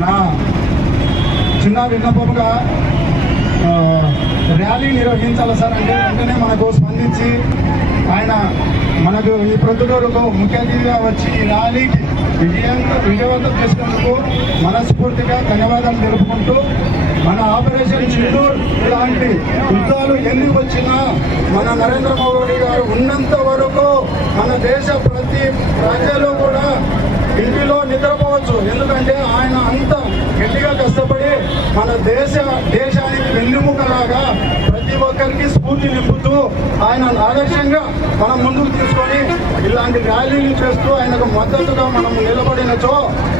నా చిన్న విన్నపముగా ర్యాలీ నిర్వహించాలి సార్ అంటే వెంటనే మనకు స్పందించి ఆయన మనకు ఈ ప్రొద్దుటూరుకు ముఖ్య అతిథిగా వచ్చి ఈ ర్యాలీకి విజయంగా విజయవంతం చేసినందుకు మనస్ఫూర్తిగా ధన్యవాదాలు తెలుపుకుంటూ మన ఆపరేషన్ సింధూర్ ఇలాంటి యుద్ధాలు ఎన్ని వచ్చినా మన నరేంద్ర మోడీ గారు ఉన్నంత వరకు మన దేశ ప్రతి ప్రజలు కూడా ఇంటిలో నిద్రపోవచ్చు. ఎందుకంటే ఆయన అంత గట్టిగా కష్టపడి మన దేశ దేశానికి వెన్నుముకలాగా ప్రతి ఒక్కరికి స్ఫూర్తి నింపుతూ ఆయన ఆదర్శంగా మనం ముందుకు తీసుకొని ఇలాంటి ర్యాలీలు చేస్తూ ఆయనకు మద్దతుగా మనం నిలబడినచో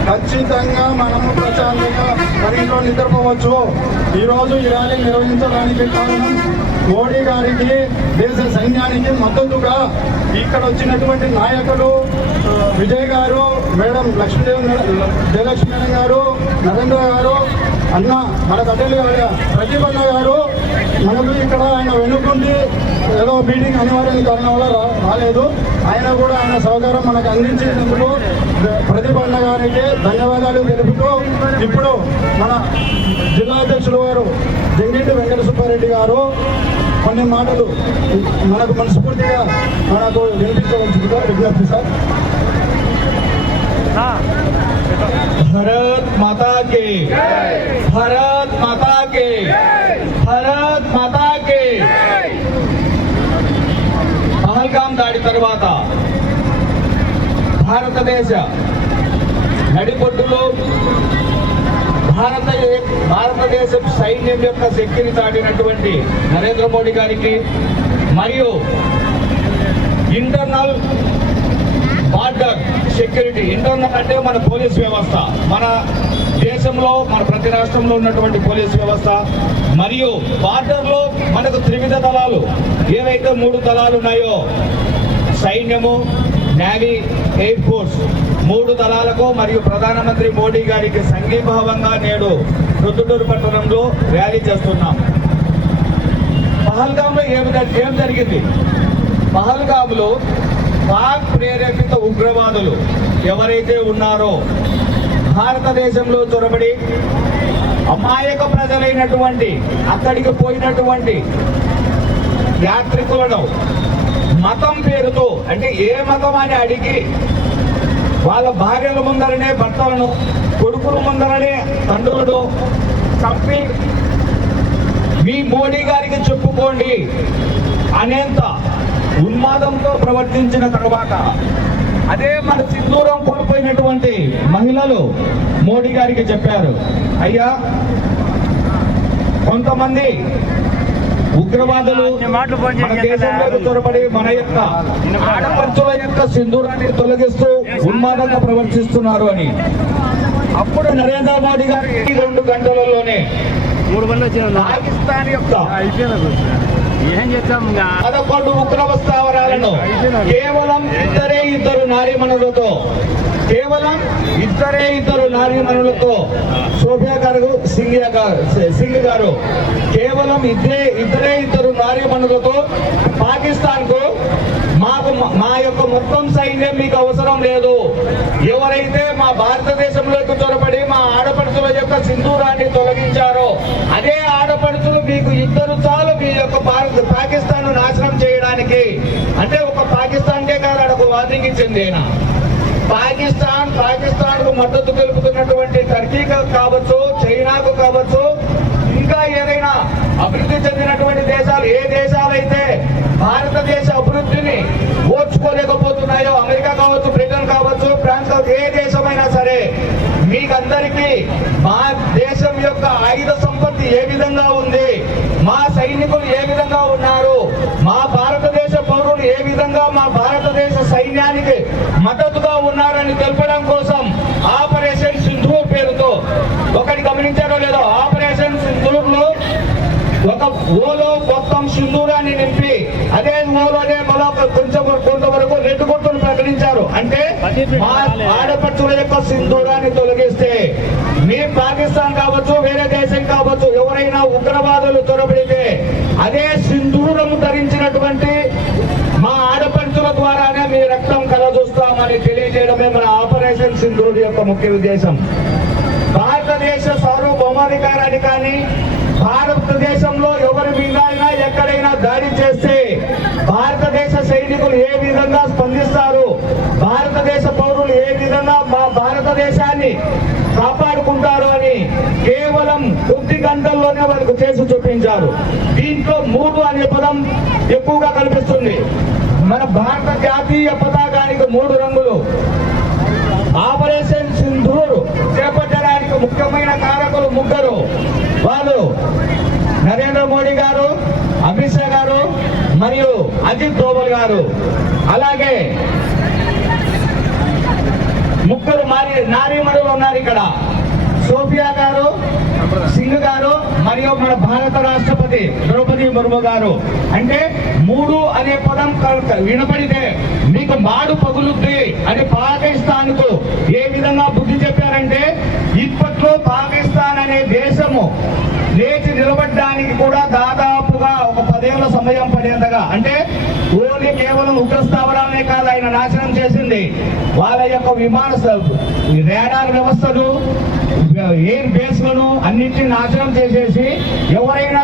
ఖచ్చితంగా మనము ప్రశాంతంగా మన ఇంట్లో నిద్రపోవచ్చు. ఈరోజు ఈ ర్యాలీ నిర్వహించడానికి కారణం మోడీ గారికి దేశ సైన్యానికి మద్దతుగా ఇక్కడ వచ్చినటువంటి నాయకులు విజయ్ గారు మేడం లక్ష్మీదేవి జయలక్ష్మీ జయలక్ష్మి మేడం గారు నరేంద్ర గారు అన్న మన కట్టెలు గారు ప్రదీపన్న గారు మనకు ఇక్కడ ఆయన వెనుకుండి ఏదో మీటింగ్ అనివార్యం కారణం వల్ల రాలేదు. ఆయన కూడా ఆయన సహకారం మనకు అందించినందుకు ప్రదీపన్న గారికి ధన్యవాదాలు తెలుపుతూ ఇప్పుడు మన జిల్లా అధ్యక్షులు గారు జంగిటి వెంకట సుబ్బారెడ్డి గారు కొన్ని మాటలు మనకు మనస్ఫూర్తిగా మనకు వినిపించవలసిందిగా విజ్ఞప్తి సార్. భరత్ మాతా కే భరత్ మాతా కే భరత్ మాతా కే పహల్గాం దాడి తర్వాత భారతదేశ నడిపొడ్డులో భారత భారతదేశం సైన్యం యొక్క శక్తిని చాటినటువంటి నరేంద్ర మోడీ గారికి మరియు ఇంటర్నల్ బార్డర్ సెక్యూరిటీ ఇంటర్నల్ అంటే మన పోలీస్ వ్యవస్థ మన దేశంలో మన ప్రతి రాష్ట్రంలో ఉన్నటువంటి పోలీస్ వ్యవస్థ మరియు బార్డర్లో మనకు త్రివిధ దళాలు ఏవైతే మూడు దళాలు ఉన్నాయో సైన్యము నేవీ ఎయిర్ ఫోర్స్ మూడు దళాలకు మరియు ప్రధానమంత్రి మోడీ గారికి సంఘీభావంగా నేడు రుద్దుటూరు పట్టణంలో ర్యాలీ చేస్తున్నాం. పహల్గాంలో ఏమి ఏం జరిగింది? పహల్గాంలో పాక్ ప్రేరేపిత ఉగ్రవాదులు ఎవరైతే ఉన్నారో భారతదేశంలో చొరబడి అమాయక ప్రజలైనటువంటి అక్కడికి పోయినటువంటి యాత్రికులను మతం పేరుతో అంటే ఏ మతం అని అడిగి వాళ్ళ భార్యల ముందరనే భర్తలను కొడుకుల ముందరనే తండ్రులను చంపి మీ మోడీ గారికి చెప్పుకోండి అనేంత ఉన్మాదంతో ప్రవర్తించిన తర్వాత అదే మన సింధూరం కోల్పోయినటువంటి మహిళలు మోడీ గారికి చెప్పారు అయ్యా కొంతమంది ఉగ్రవాదులు మన దేశంలోకి చొరబడి మన యొక్క ఆడపడుచుల యొక్క సింధూరాన్ని తొలగిస్తూ ఉన్మాదంగా ప్రవర్తిస్తున్నారు అని. అప్పుడు నరేంద్ర మోడీ గారు ఈ రెండు గంటలలోనే మూడు బండ్లు వచ్చిన పాకిస్తాన్ యొక్క ఏం ఇంకా? పదకొండు ఉగ్రవ స్థావరాలను కేవలం ఇద్దరే ఇద్దరు నారీమణులతో కేవలం ఇద్దరే ఇద్దరు నారీమణులతో సోఫియా గారు సింగ్ గారు సింగ్ గారు కేవలం ఇద్దరే ఇద్దరే ఇద్దరు నారీమణులతో పాకిస్తాన్కు మాకు మా యొక్క మొత్తం సైన్యం మీకు అవసరం లేదు. ఎవరైతే మా భారతదేశంలోకి చొరబడి మా ఆడపడుచుల యొక్క సింధూరాన్ని తొలగించారో అదే ఆడపడుచులు మీకు ఇద్దరు చాలు మీ యొక్క భారత పాకిస్తాన్ నాశనం చేయడానికి అంటే ఒక పాకిస్తాన్కే కాదు అక్కడ ఒక వార్నింగ్ పాకిస్తాన్ పాకిస్తాన్కు మద్దతు తెలుపుతున్నటువంటి టర్కీకి కావచ్చు చైనాకు కావచ్చు ఇంకా ఏదైనా అభివృద్ధి చెందినటువంటి దేశాలు ఏ దేశాలైతే భారతదేశ అభివృద్ధిని ఓర్చుకోలేకపోతున్నాయో అమెరికా కావచ్చు బ్రిటన్ కావచ్చు ఫ్రాన్స్ కావచ్చు ఏ దేశమైనా సరే మీకందరికీ మా దేశం యొక్క ఆయుధ సంపత్తి ఏ విధంగా ఉంది మా సైనికులు ఏ విధంగా ఉన్నారు మా భారతదేశ పౌరులు ఏ విధంగా మా భారత మద్దతుగా ఉన్నారని తెలపడం కోసం ఆపరేషన్ సింధు పేరుతో ఒకటి గమనించారో లేదో ఆపరేషన్ సింధులో ఒక ఓలో మొత్తం సింధూరాన్ని నింపి అదే ఓలోనే మరో కొంచెం కొంతవరకు రెండు గుర్తులు ప్రకటించారు. అంటే మా ఆడపడుచుల యొక్క సింధూరాన్ని తొలగిస్తే మీ పాకిస్తాన్ కావచ్చు వేరే దేశం కావచ్చు ఎవరైనా ఉగ్రవాదులు తొలబడితే అదే సింధూరం ధరించినటువంటి మా ఆడపడుచుల ద్వారానే మీ రక్తం చేయడమే మన ఆపరేషన్ సింధుడు యొక్క ముఖ్య ఉద్దేశం. భారతదేశ సార్వభౌమాధికారాన్ని కానీ భారతదేశంలో ఎవరి మీద అయినా ఎక్కడైనా దాడి చేస్తే భారతదేశ సైనికులు ఏ విధంగా స్పందిస్తారు? భారతదేశ పౌరులు ఏ విధంగా మా భారతదేశాన్ని కాపాడుకుంటారు అని కేవలం కొద్ది గంటల్లోనే వాళ్ళకు చేసి చూపించారు. దీంట్లో మూడు అనే పదం ఎక్కువగా కనిపిస్తుంది. మన భారత జాతీయ పతాకానికి మూడు రంగులు ఆపరేషన్ సింధూర్ చేపట్టడానికి ముఖ్యమైన కారకులు ముగ్గురు వాళ్ళు నరేంద్ర మోడీ గారు అమిత్ షా గారు మరియు అజిత్ దోవల్ గారు. అలాగే ముగ్గురు మారి నారీమణులు ఉన్నారు ఇక్కడ. సోఫియా గారు సింగ్ గారు మరియు మన భారత రాష్ట్రపతి ద్రౌపది ముర్ము గారు. అంటే మూడు అనే పదం వినపడితే మీకు మాడు పగులుద్ది అని పాకిస్తాన్కు ఏ విధంగా బుద్ధి చెప్పారంటే ఇప్పట్లో పాకిస్తాన్ అనే దేశము లేచి నిలబడడానికి కూడా దాదాపుగా ఒక పదేళ్ళ సమయం అంటే ఓన్లీ కేవలం ఉగ్ర స్థావరాలనే కాదు ఆయన నాశనం చేసింది. వాళ్ళ యొక్క విమాన స- రేడార్ వ్యవస్థలు ఎయిర్ బేస్లను అన్నింటినీ నాశనం చేసేసి ఎవరైనా